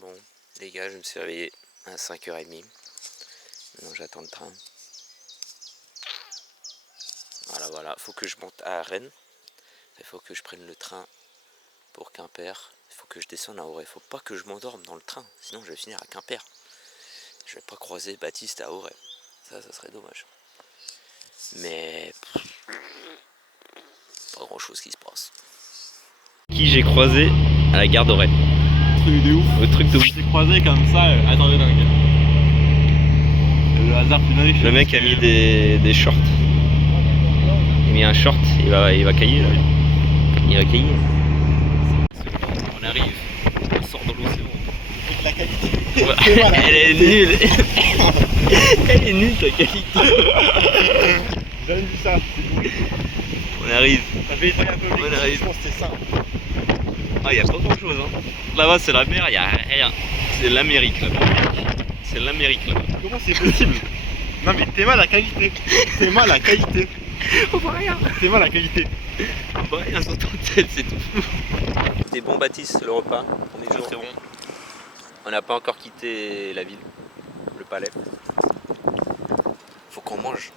Bon, les gars, je me suis réveillé à 5h30. Maintenant, j'attends le train. Voilà, faut que je monte à Rennes. Il faut que je prenne le train pour Quimper. Il faut que je descende à Auray. Faut pas que je m'endorme dans le train, sinon je vais finir à Quimper. Je vais pas croiser Baptiste à Auray. Ça serait dommage. Mais pas grand chose qui se passe. Qui j'ai croisé à la gare d'Auray. Truc de ouf. Au truc de ouf. J'ai croisé comme ça, attendez dingue. Le hasard qui m'arrive. Le mec a mis des shorts. Il a mis un short, il va cailler là. Il va cailler. On arrive, on sort de l'océan. La qualité. Ouais. Elle est nulle. Elle est nulle ta qualité. J'ai jamais vu ça. On arrive. Ça fait un peu On arrive. Je pense que c'est ça. Ah, y a pas grand chose hein. Là-bas c'est la mer, y a rien. C'est l'Amérique là-bas. C'est l'Amérique là-bas. Comment c'est possible? Non mais t'es mal la qualité. T'es mal la qualité. On voit rien. T'es mal la qualité. On voit rien sur ton tête, c'est tout flou. C'était bon Baptiste le repas, premier jour. C'est bon. On n'a pas encore quitté la ville, le palais. Faut qu'on mange,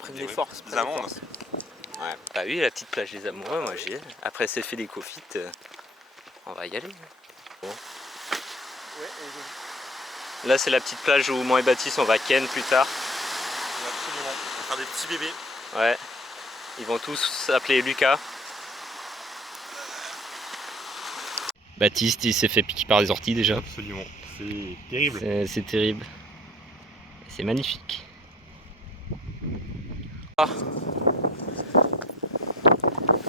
Prenne les forces. Des amandes. Ouais. Bah oui, la petite plage des amoureux, moi j'ai. Après c'est fait des cofites, on va y aller. Bon. Ouais, Là c'est la petite plage où moi et Baptiste on va ken plus tard. absolument. On va faire des petits bébés. Ouais. Ils vont tous s'appeler Lucas. Baptiste il s'est fait piquer par des orties déjà. Absolument. C'est terrible. C'est terrible. C'est magnifique. Ah.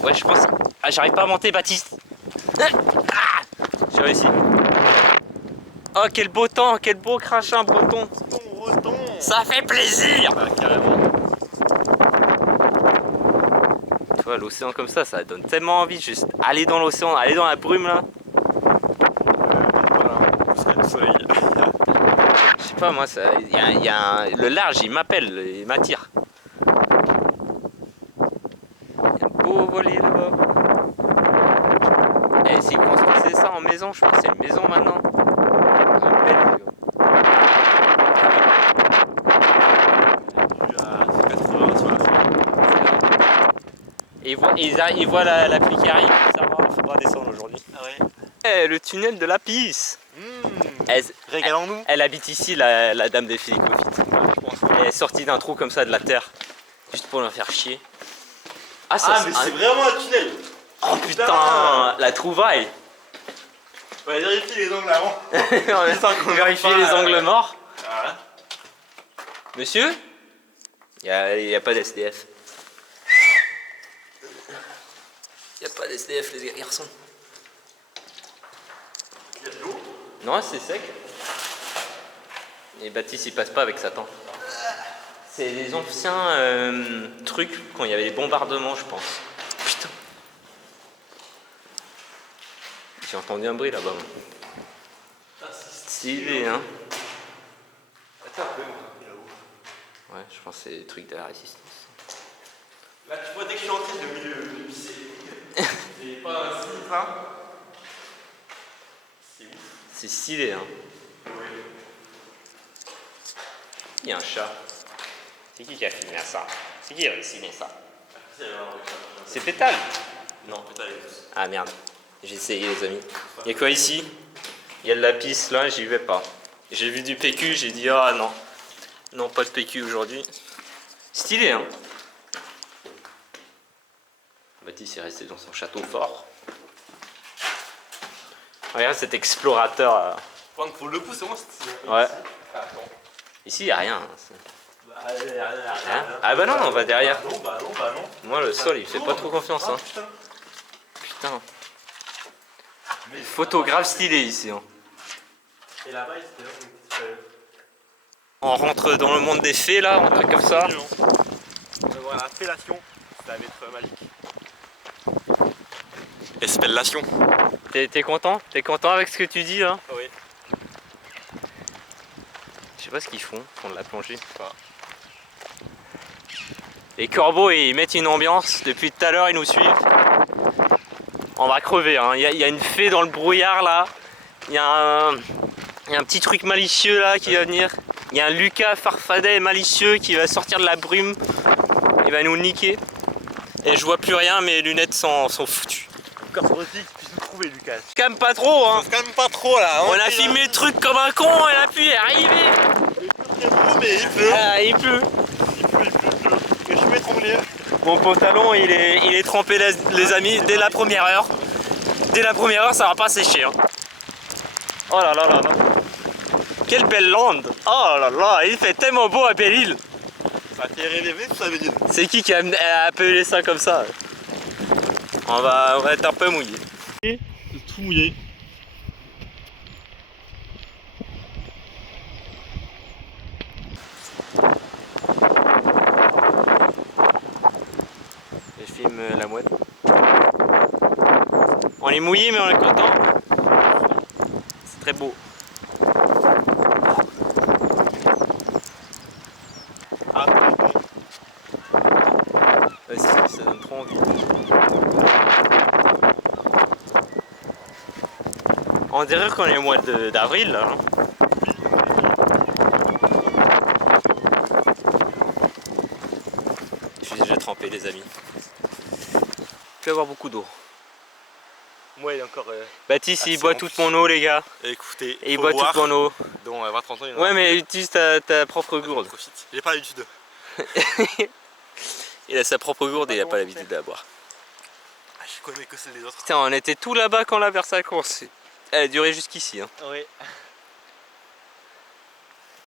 Ouais je pense. Ah j'arrive pas à monter Baptiste. Ah j'ai réussi. Oh quel beau temps, quel beau crachin breton. Ça fait plaisir. Bah carrément. Tu vois l'océan comme ça donne tellement envie de juste aller dans l'océan, aller dans la brume là. Voilà, c'est le soleil. Je sais pas moi, le large il m'appelle, il m'attire. Il y a un beau voilier là-bas. Et s'ils construisaient ça en maison, je pense que c'est une maison maintenant. Une belle vue. Et ils voient la pluie qui arrive, ça va, il faudra descendre aujourd'hui. Ah ouais. Eh, le tunnel de la Pisse. Régalons-nous. Elle habite ici, la dame des Félicofites. Je pense. Elle est sortie d'un trou comme ça de la terre, juste pour la faire chier. Ah mais c'est vraiment un tunnel. Oh putain, la trouvaille. On va vérifier les angles avant. En même temps qu'on vérifie les angles morts. Voilà. Monsieur, y a pas d'SDF. Y a pas d'SDF les garçons. Il y a de l'eau. Non, c'est sec. Et Baptiste il passe pas avec sa tente. C'est des anciens trucs quand il y avait les bombardements, je pense. Putain. J'ai entendu un bruit là-bas. Stylé, hein. Attends un peu, là-haut. Ouais, je pense que c'est des trucs de la résistance. Là, tu vois, dès que je suis en train de pisser, c'est pas un slip, hein. C'est ouf. C'est stylé, hein. Oui. Il y a un chat. C'est qui a filmé ça? C'est qui a dessiné ça? C'est Pétale? Non, peut-être. Ah merde, j'ai essayé les amis. Il y a quoi ici? Il y a de la piste là, j'y vais pas. J'ai vu du PQ, j'ai dit ah non. Non, pas de PQ aujourd'hui. Stylé, hein. Baptiste est resté dans son château fort. Regarde cet explorateur. Pour le coup, c'est moi stylé. Ouais. Attends. Ici, il n'y a rien. Hein? Ah bah non, on va derrière. Bah non. Moi, le sol, il fait pas trop confiance. Hein. Putain. Photographe stylé ici. Hein. Et là-bas, c'était là où On rentre dans le monde des fées là, un truc comme ça. Voilà, fellation, ça va être magique. Espellation. T'es content? T'es content avec ce que tu dis là? Oui. Je sais pas ce qu'ils font, ils font de la plongée. Les corbeaux ils mettent une ambiance, depuis tout à l'heure ils nous suivent. On va crever, hein. Il y a une fée dans le brouillard là. Il y a un petit truc malicieux là qui va venir. Il y a un Lucas Farfadet malicieux qui va sortir de la brume. Il va nous niquer. Et je vois plus rien, mes lunettes sont foutues. Encore faudrait-il que tu puisses nous trouver, Lucas. Calme pas trop, hein. Ça se calme pas trop là. On a filmé le truc comme un con et la pluie est arrivée. Il pleut très beau, mais il pleut. Ah, il pleut. Il pleut. Et je suis étranglé. Mon pantalon il est trempé les amis dès la première heure. Dès la première heure ça va pas sécher. Hein. Oh là là là là. Quelle belle lande. Oh là là, il fait tellement beau à Belle-Île. Ça fait rêver tout ça, Belle-Île. C'est qui a appelé ça comme ça? On va être un peu mouillé. Tout mouillé. Je filme la mouette. On est mouillé mais on est content. C'est très beau. Ah, Ouais, ça donne trop envie. On dirait qu'on est au mois d'avril là. Hein. Je suis déjà trempé les amis. Il peut y avoir beaucoup d'eau. moi, il est encore. Baptiste il boit toute mon eau les gars. Écoutez, Et il boit toute mon eau. Donc, 20-30 ans, il Ouais mais utilise ta propre gourde. Profite. J'ai pas l'habitude. Il a sa propre gourde et il a pas l'habitude de la boire. Ah, je connais que celle des autres. Putain on était tout là-bas quand la Versailles a commencé. Elle a duré jusqu'ici. Hein. Oui.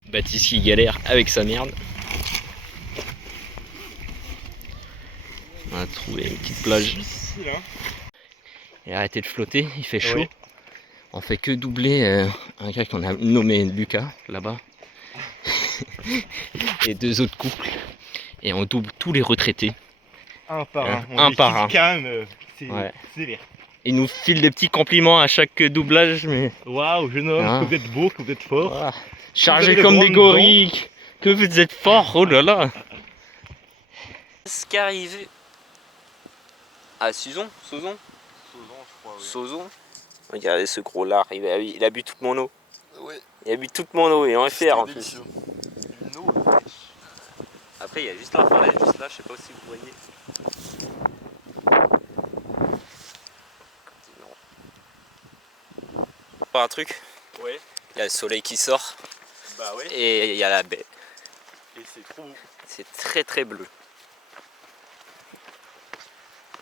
Baptiste qui galère avec sa merde. On a trouvé une petite plage. Ici, là. Et arrêtez de flotter, il fait chaud. Oui. On fait que doubler un gars qu'on a nommé Lucas là-bas. Et deux autres couples. Et on double tous les retraités. Un par un. Un par un. Calme, c'est Ouais. sévère. Ils nous filent des petits compliments à chaque doublage, mais Waouh, jeune homme, Ah. que vous êtes beau, que vous êtes fort. voilà. Vous Chargés avez comme de des grandes gorilles. Que vous êtes forts, oh là là. Qu'est-ce qui est arrivé à Suzon? Sauzon, je crois, oui. Sauzon. Regardez ce gros lard, il a bu toute mon eau. Oui. Il a bu toute mon eau et on est fier en plus. Délicieux. Une eau. Après il y a juste la falaise, juste là, je sais pas si vous voyez. Non. Pas un truc, Oui. il y a le soleil qui sort Bah oui. et il y a la baie. Et c'est trop beau. C'est très très bleu.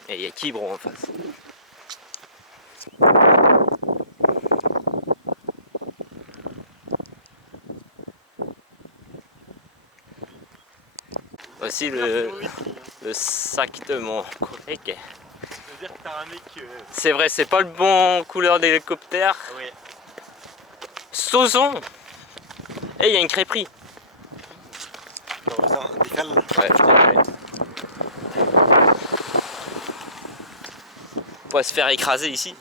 Et il y a Quiberon en face. Voici le sac de mon collègue. Ça veut dire que t'as un mec. C'est vrai, c'est pas le bon couleur d'hélicoptère. Oui. Sauzon. Et il y a une crêperie. Décale. Ouais, je décale. On va se faire écraser ici.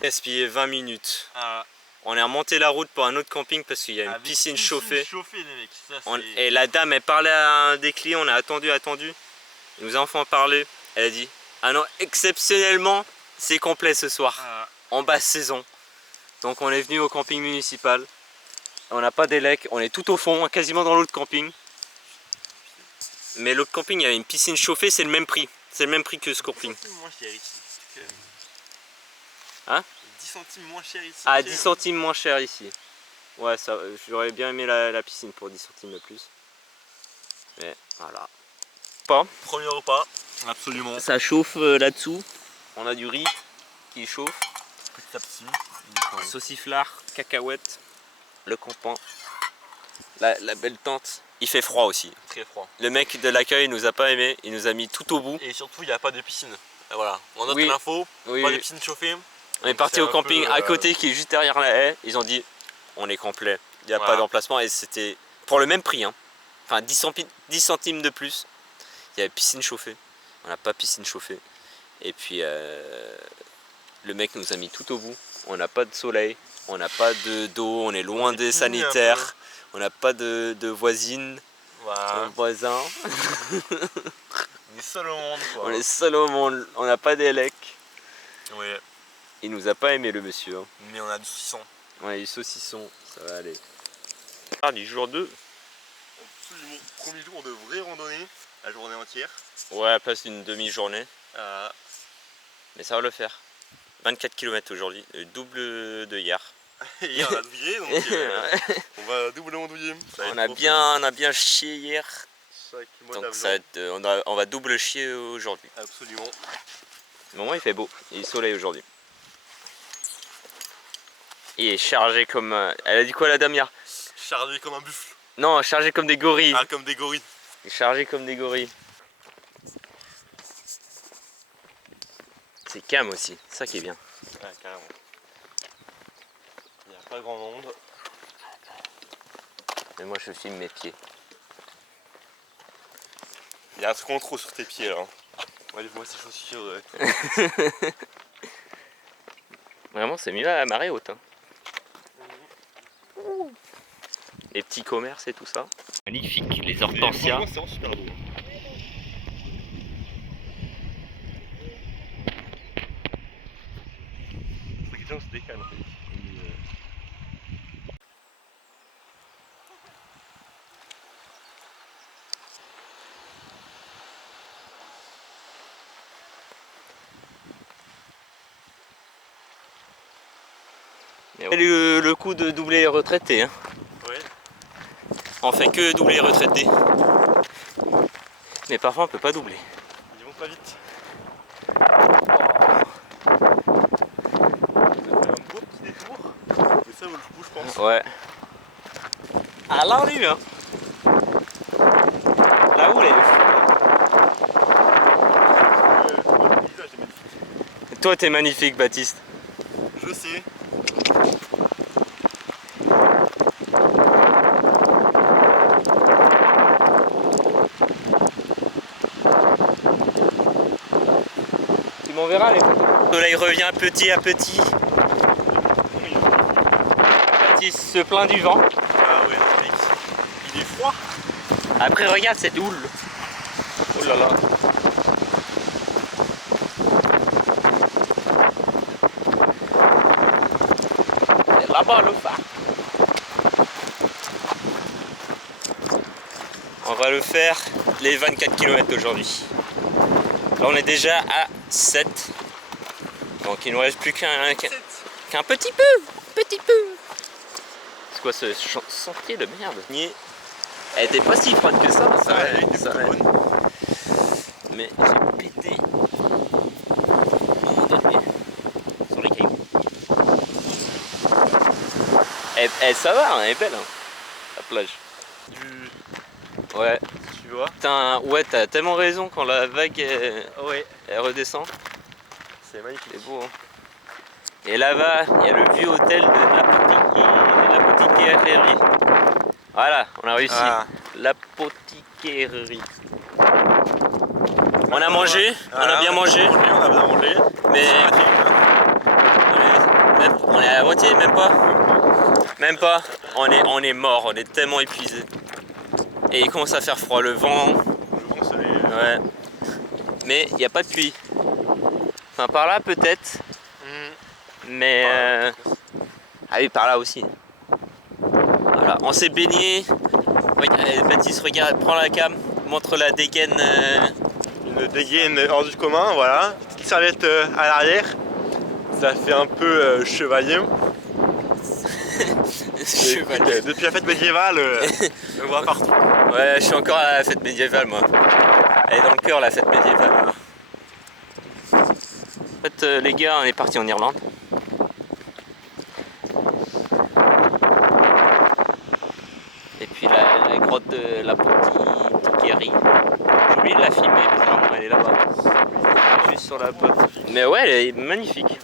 Gaspiller 20 minutes. Ah, On est remonté la route pour un autre camping parce qu'il y a une piscine chauffée. Chauffée, les mecs. Ça, Et la dame, elle parlait à un des clients, on a attendu. Il nous a enfin parlé. Elle a dit, ah non, exceptionnellement, c'est complet ce soir, Ah, en basse saison. Donc on est venu au camping municipal. On n'a pas d'élec, on est tout au fond, quasiment dans l'autre camping. Mais l'autre camping, il y avait une piscine chauffée, c'est le même prix. C'est le même prix que ce camping. 10 centimes moins cher ici. Hein? 10 centimes moins cher ici. Ah, 10 centimes moins cher ici. Ouais, ça, j'aurais bien aimé la piscine pour 10 centimes de plus. Mais voilà. Pas. Premier repas. Absolument. Ça chauffe là-dessous. On a du riz qui chauffe. Petit à petit. Sauciflard, cacahuètes, le campement, la belle tente. Il fait froid aussi. Très froid. Le mec de l'accueil nous a pas aimé, il nous a mis tout au bout. Et surtout, il n'y a pas de piscine. Et voilà. On note Oui. l'info. Oui, Pas oui. de piscine chauffée. On est parti C'est au un camping peu, à côté qui est juste derrière la haie. Ils ont dit on est complet, il n'y a Voilà. pas d'emplacement et c'était pour le même prix. Hein. Enfin 10 centimes de plus. Il y avait piscine chauffée. On n'a pas piscine chauffée. Et puis le mec nous a mis tout au bout. On n'a pas de soleil, on n'a pas d'eau, on est loin des fini un sanitaires, on n'a pas de voisine, Voilà. de voisin. On est seul au monde, quoi. On est seul au monde, on n'a pas d'élec. Ouais. Il nous a pas aimé le monsieur. Hein. Mais on a du saucisson. Ouais, du saucisson, ça va aller. Ah, du jour 2. Absolument. Premier jour de vraie randonnée, la journée entière. Ouais, à la place d'une demi-journée. Ah. Mais ça va le faire. 24 km aujourd'hui, le double de hier. Hier on a douillé, donc on va doublement douiller. On a bien chié hier. Donc ça va être, on va double chier aujourd'hui. Absolument. Au moment il fait beau, il est soleil aujourd'hui. Il est chargé comme... Elle a dit quoi la dame hier? Chargé comme un buffle. Non, chargé comme des gorilles. Ah, comme des gorilles. Il est chargé comme des gorilles. C'est calme aussi, ça qui est bien. Ouais, carrément. Il n'y a pas grand monde. Mais moi je filme mes pieds. Il y a un truc en trop sur tes pieds là. Ouais, moi ces chaussures. Vraiment c'est mieux à la marée haute. Hein. Les petits commerces et tout ça. Magnifique, les hortensias. C'est super beau. C'est que les gens se décalent en fait. Le coup de doubler les retraités. Hein. Ouais. On fait que doubler les retraités. Mais parfois on peut pas doubler. Ils vont pas vite. Un beau petit détour. Mais ça vaut le coup je pense. Ouais. Ah là on est bien. Là où elle est le fou. Le paysage est magnifique. Toi t'es magnifique Baptiste. Je sais. Tu m'enverras les photos. Le soleil revient petit à petit. Baptiste se plaint du vent. Ah ouais, mec. Il est froid. Après regarde cette houle. Oh là là. Et là-bas le phare. On va le faire les 24 km aujourd'hui. Là on est déjà à 7. Donc il nous reste plus qu'un petit peu. C'est quoi ce sentier de merde? Elle était pas si froide que ça. Elle était ça plutôt bonne. Mais j'ai pété à un moment donné sur les cailloux. Ça va, hein, elle est belle hein, la plage. Ouais. Tu vois. Ouais, t'as tellement raison quand la vague Ouais. elle redescend. C'est magnifique. C'est beau. Hein. Et là-bas, il y a le vieux hôtel de l'apothicairerie. Voilà, on a réussi. Ah. L'apothicairerie. On a mangé, on a bien mangé. On a bien mangé. Mais on est à la moitié, même pas. Même pas. On est mort, on est tellement épuisé. Et il commence à faire froid, le vent. Le vent se lève. Ouais. Mais il n'y a pas de pluie. Enfin par là peut-être. Mais ah oui, par là aussi. Voilà, on s'est baigné. Baptiste, regarde, prends la cam, montre la dégaine. Une dégaine hors du commun, voilà. Petite serviette à l'arrière. Ça fait un peu chevalier. Chevalier. Depuis la fête médiévale, on le voit partout. Ouais, je suis encore à la fête médiévale moi. Elle est dans le cœur la fête médiévale. En fait les gars, on est parti en Irlande. Et puis la grotte de l'apothicairerie. J'ai oublié de la filmer, bizarrement elle est là-bas. Juste sur la pote. Mais ouais, elle est magnifique.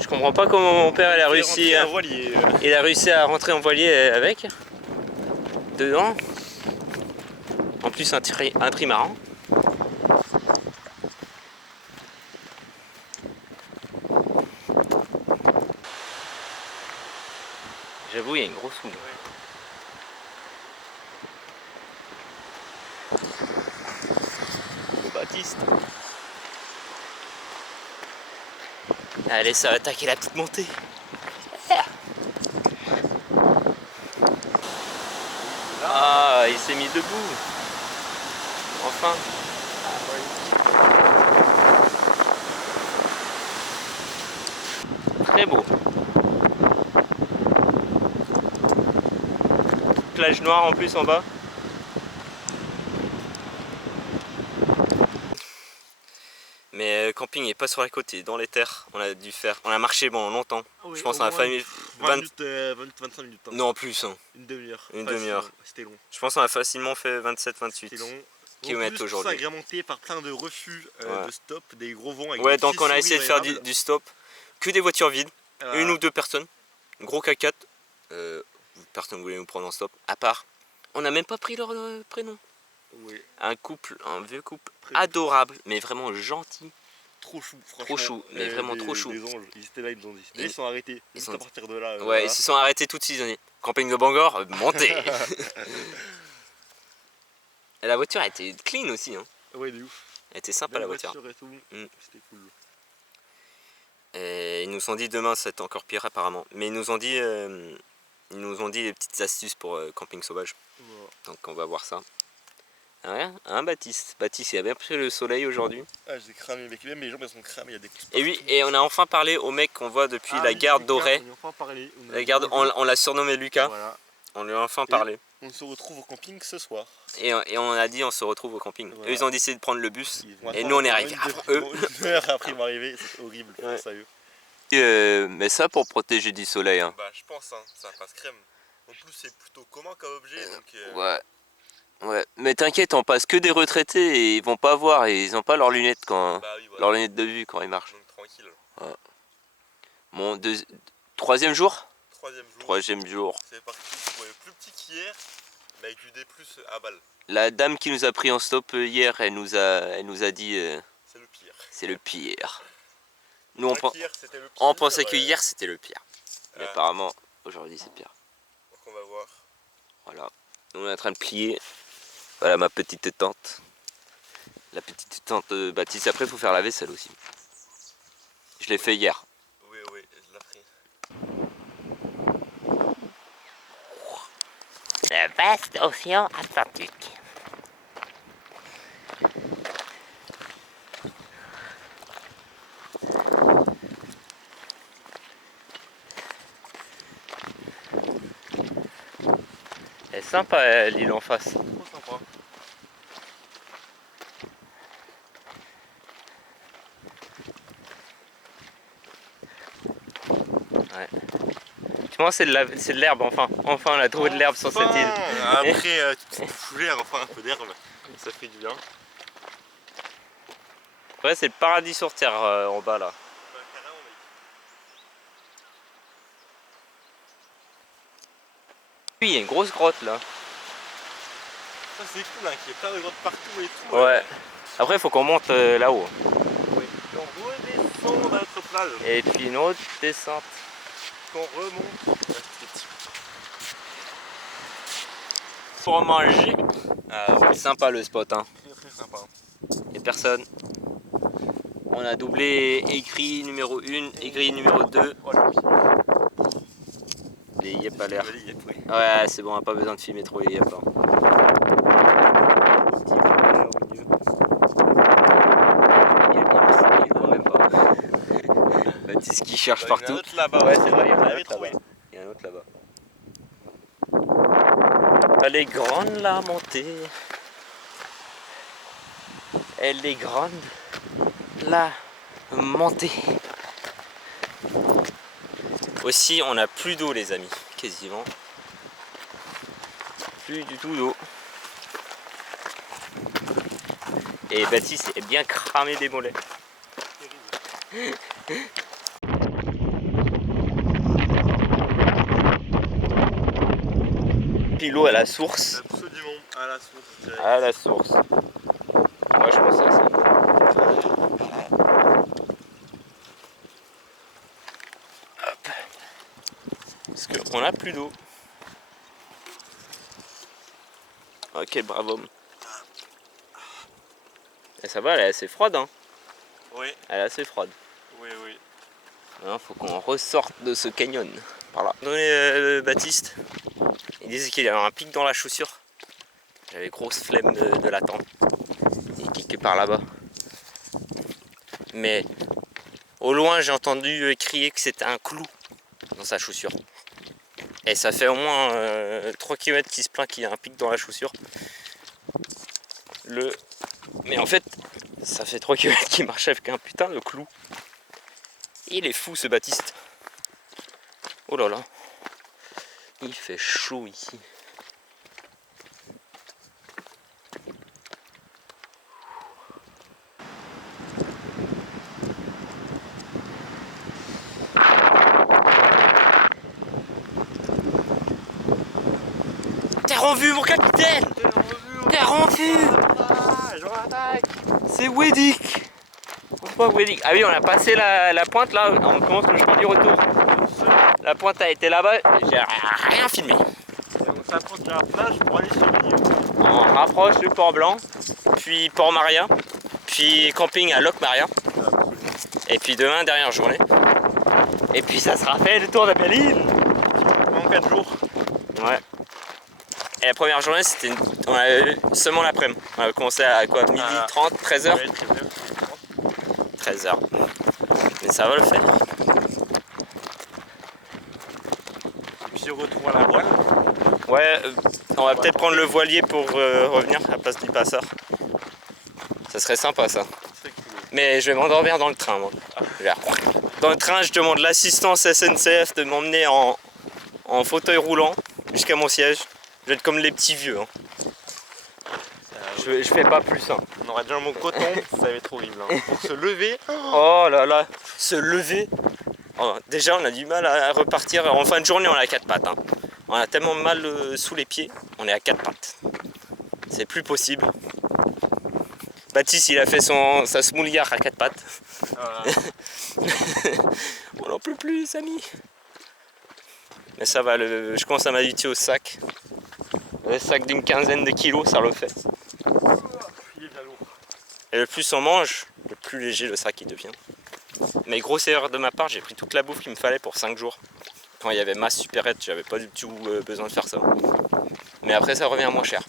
Je comprends pas comment mon père il a réussi à rentrer en voilier avec. Dedans. En plus un trimaran. J'avoue, il y a une grosse houle. Le Baptiste. Allez, ça va attaquer la petite montée. Ah, il s'est mis debout. Enfin. Très beau. Plage noire en plus en bas. Mais camping n'est pas sur la côte, il est dans les terres. On a dû faire. On a marché bon longtemps. Ah oui, je pense qu'on a failli. 20 minutes, 25 minutes. Hein. Non, plus. Hein. Une demi-heure. Une demi-heure. C'était long. Je pense qu'on a facilement fait 27-28 km aujourd'hui. C'est agrémenté par plein de refus de stop, des gros vents. Avec ouais, des donc on a essayé de faire du du stop. Que des voitures vides. Une ou deux personnes. Gros C4. Personne ne voulait nous prendre en stop. À part. On n'a même pas pris leur prénom. Oui. Un vieux couple adorable, mais vraiment gentil. Trop chou, franchement. Trop chou, mais vraiment trop chou. Les anges, ils étaient là, ils nous ont dit. Ils sont arrêtés. Juste à partir de là. Ouais, ils se sont arrêtés tout de suite. Camping de Bangor, montez. Et la voiture, elle était clean aussi. Hein. Ouais, de ouf. Elle était sympa la voiture. Et tout. C'était cool. Et ils nous ont dit demain, c'est encore pire apparemment. Mais ils nous ont dit des petites astuces pour camping sauvage. Wow. Donc on va voir ça. Rien, hein Baptiste. Baptiste, il a bien pris le soleil aujourd'hui. Ah, j'ai cramé, mec. Même mes jambes elles sont cramées, il y a des coups. Et oui, et on a enfin parlé au mec qu'on voit depuis la gare d'Auray. On a enfin parlé. On l'a surnommé Lucas. Voilà. On lui a enfin parlé. On se retrouve au camping ce soir. Et on a dit on se retrouve au camping. Voilà. Eux ils ont décidé de prendre le bus. Et nous on est arrivés avant eux. Une heure après m'arriver, c'est horrible. Ouais. Sérieux. Mais ça pour protéger du soleil. Hein. Bah je pense, hein, ça passe crème. En plus c'est plutôt commun comme objet. Donc, Ouais. Ouais, mais t'inquiète, on passe que des retraités et ils vont pas voir et ils ont pas leurs lunettes quand oui, voilà. leurs lunettes de vue quand ils marchent. Donc tranquille. Ouais. Bon, troisième jour. Troisième jour. C'est parti. Ouais, plus petit qu'hier, mais avec du D+ à balle. La dame qui nous a pris en stop hier, elle nous a dit c'est le pire. C'est le pire. Nous le on pensait que hier c'était le pire. Mais apparemment aujourd'hui c'est pire. Donc on va voir. Voilà. Nous on est en train de plier. Voilà ma petite tente. La petite tente de Baptiste. Après il faut faire la vaisselle aussi. Je l'ai fait hier. Oui, je l'ai pris. Le vaste océan Atlantique. Elle est sympa l'île en face. Trop sympa. Ouais. Tu vois, c'est de l'herbe enfin. Enfin on a trouvé de l'herbe sur cette île. Après toute fougère, enfin un peu d'herbe, ça fait du bien. Ouais, c'est le paradis sur terre en bas là. Oui, il y a une grosse grotte là. Ça c'est cool, hein, qu'il y ait plein de grottes partout et tout. Ouais. Après il faut qu'on monte là-haut. Oui. Et on redescend dans notre plage. Et puis une autre descente. Qu'on remonte. Pour manger. C'est sympa le spot hein. Très sympa. Et personne. On a doublé aigri numéro 1, aigri numéro 2. Les yep à l'air. Ouais, c'est bon, on n'a pas besoin de filmer trop les yep. Hein. Il voit même pas. Baptiste qui cherche partout. Il y en a un autre là-bas. Ouais, c'est vrai, il y en a un autre là-bas. Il y en a un autre là-bas. Elle est grande la montée. Elle est grande la montée. Aussi, on n'a plus d'eau, les amis, quasiment. Plus du tout d'eau. Et Baptiste est bien cramé des mollets. Puis l'eau à la source. Absolument, à la source. Direct. À la source. Moi je pense à ça. Hop. Parce qu'on n'a plus d'eau. Oh, quel brave homme. Et ça va, elle est assez froide hein. Oui. Elle est assez froide. Oui. Maintenant, faut qu'on ressorte de ce canyon. Par là. Donné Baptiste, il disait qu'il y avait un pic dans la chaussure. J'avais grosse flemme de l'attendre. Il piquait par là-bas. Mais au loin, j'ai entendu crier que c'était un clou dans sa chaussure. Et ça fait au moins 3 km qu'il se plaint qu'il y a un pic dans la chaussure. Mais en fait, ça fait 3 km qu'il marche avec un putain de clou. Il est fou ce Baptiste. Oh là là. Il fait chaud ici. Terre en vue mon capitaine. Terre en vue. C'est Weddick. Pourquoi Weddick? Ah oui, on a passé la pointe là, on commence le chemin du retour. La pointe a été là-bas, j'ai rien filmé. Et on s'approche de la plage pour aller sur le milieu. On rapproche du Port Blanc, puis Port Maria, puis camping à Loc Maria. Et puis demain, dernière journée. Et puis ça sera fait le tour de Belle-Île. En 4 jours. Ouais. Et la première journée, c'était seulement l'après-midi. On a commencé à quoi, midi 30, 13h Ouais, 13h. Mais ça va le faire. Et puis retour à la voile. Ouais, on va peut-être prendre le voilier pour revenir à la place du passeur. Ça serait sympa ça. Mais je vais m'endormir dans le train moi. Dans le train, je demande l'assistance SNCF de m'emmener en fauteuil roulant jusqu'à mon siège. Je vais être comme les petits vieux. Hein. Je fais pas plus. Hein. On aurait déjà un mot coton, ça va être horrible. Hein. Pour se lever. Oh là là, se lever. Oh, déjà, on a du mal à repartir. En fin de journée, on est à 4 pattes. Hein. On a tellement mal sous les pieds, on est à 4 pattes. C'est plus possible. Baptiste, il a fait sa smoulière à 4 pattes. On n'en peut plus, les amis. Mais ça va, je commence à m'habituer au sac. Le sac d'une quinzaine de kilos, ça le fait. Il est bien lourd. Et le plus on mange, le plus léger le sac il devient. Mais grosse erreur de ma part, j'ai pris toute la bouffe qu'il me fallait pour 5 jours. Quand il y avait ma supérette, j'avais pas du tout besoin de faire ça. Mais après ça revient moins cher.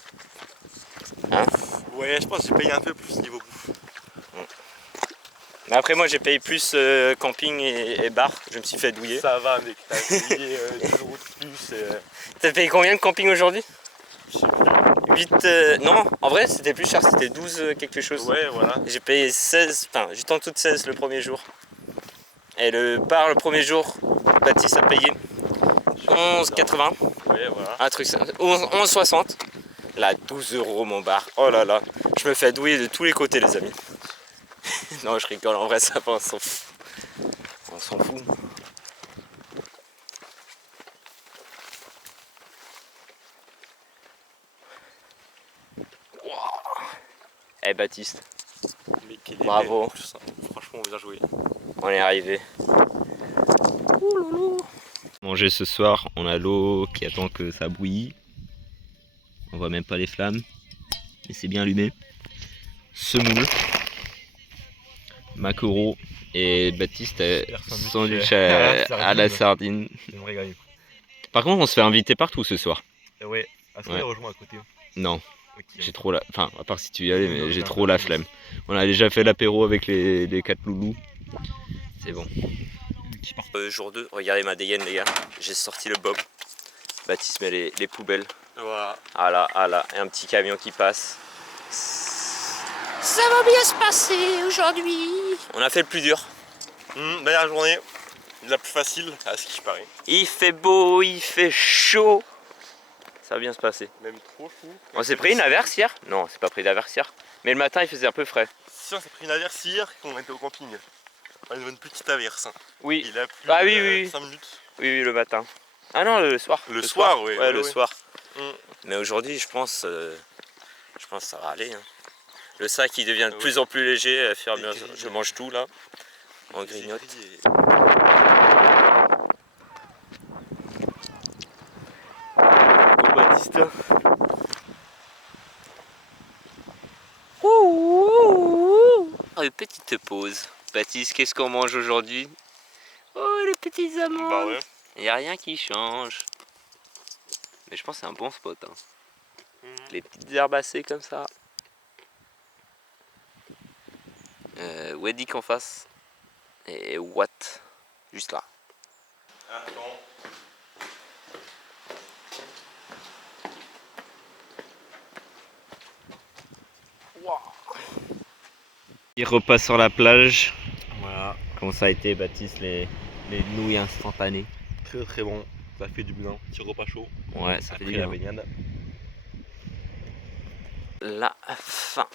Hein? Ouais, je pense que j'ai payé un peu plus niveau bouffe. Mais après moi j'ai payé plus camping et bar, je me suis fait douiller. Ça va mec, t'as payé 10 € de plus. T'as payé combien de camping aujourd'hui? 8, non, en vrai c'était plus cher, c'était 12 quelque chose. Ouais, voilà. J'ai payé 16, enfin juste en dessous de 16 le premier jour. Et le bar le premier jour, Baptiste a payé 11,80. Ouais, voilà. Un truc, 11,60. Là, 12 € mon bar. Oh là là, je me fais douiller de tous les côtés les amis. Non, je rigole, en vrai ça va, on s'en fout. On s'en fout. Eh Baptiste, Mais bravo. Franchement, bien joué. On est arrivé. Manger ce soir, on a l'eau qui attend que ça bouillit. On voit même pas les flammes, mais c'est bien allumé. Semoule, maquereau et Baptiste sandwich à la sardine. Par contre, on se fait inviter partout ce soir. Ouais, à ce moment-là, rejoins à côté. Non. J'ai trop la... Enfin, à part si tu y allais, mais j'ai trop la flemme. On a déjà fait l'apéro avec les 4 loulous. C'est bon. Jour 2, regardez ma dégaine les gars. J'ai sorti le bob. Baptiste met les poubelles. Voilà. Ah là, et un petit camion qui passe. Ça va bien se passer aujourd'hui. On a fait le plus dur. Dernière journée, la plus facile, à ce qui paraît. Il fait beau, il fait chaud. Ça va bien se passer. Même trop fou. On s'est pris une averse hier? Non, c'est pas pris d'aversière. Mais le matin il faisait un peu frais. Si on s'est pris une averse hier quand on était au camping. On a une petite averse. Hein. Oui. Il a plu 5 minutes. Oui, le matin. Ah non, le soir. Le soir, oui. Ouais, le soir. Mm. Mais aujourd'hui, je pense que ça va aller. Hein. Le sac il devient de plus en plus léger. À faire bien. Je mange tout là. On grignote. Go Baptiste. Une petite pause. Baptiste, qu'est-ce qu'on mange aujourd'hui? Oh, petites amandes. Bah ouais. Il n'y a rien qui change. Mais je pense que c'est un bon spot. Hein. Les petites herbacées comme ça. Weddick en face. Et Watt juste là. Attends. Il repasse sur la plage. Voilà. Comment ça a été, Baptiste, les nouilles instantanées? Très très bon. Ça fait du bien. Petit repas chaud. Ouais, ça fait Après du la bien. baignade. La fin.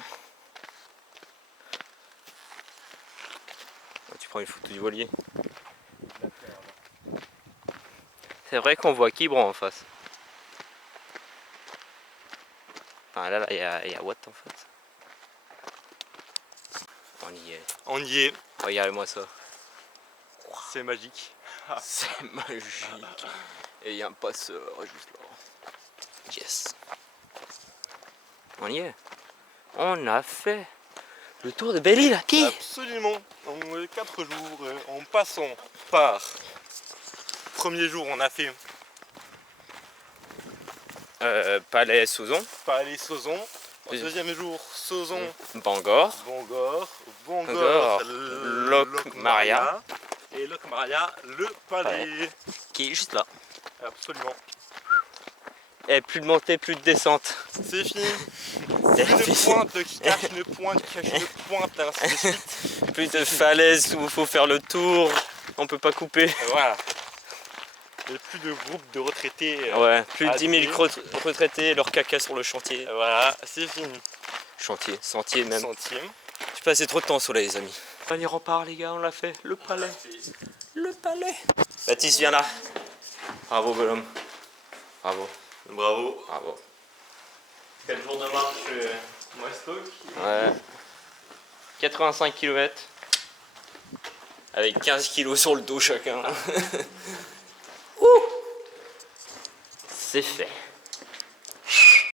Tu prends une photo du voilier. C'est vrai qu'on voit Quiberon en face. Enfin là, il y a Watt en fait. On y est. On y est. Regardez-moi ça. C'est magique. C'est magique. Et il y a un passeur juste là. Yes. On y est. On a fait le tour de Belle-Île à pied. Absolument. En 4 jours, en passant par. Premier jour, on a fait Palais Sauzon. Palais Sauzon. Oui. Deuxième jour, Sauzon, Bangor. Bangor, Locmaria. Et Locmaria, le palais. Qui est juste là. Absolument. Et plus de montée, plus de descente. C'est fini. C'est Une fini. pointe qui cache une pointe, qui cache une pointe, ainsi de suite. Plus de falaises où il faut faire le tour. On peut pas couper. Et voilà. Il n'y a plus de groupe de retraités. Ouais, plus de à 10 000 retraités et leur caca sur le chantier. Voilà, c'est fini. Chantier, sentier même. Centième. J'ai passé trop de temps au soleil, les amis. Allez, repart, les gars, on l'a fait. Le palais. Le palais. Baptiste, viens là. Bravo, bonhomme. Bravo. Bravo. Bravo. 4 jours de marche, Moistock. Ouais. 85 km. Avec 15 kg sur le dos chacun. Ouh. C'est fait.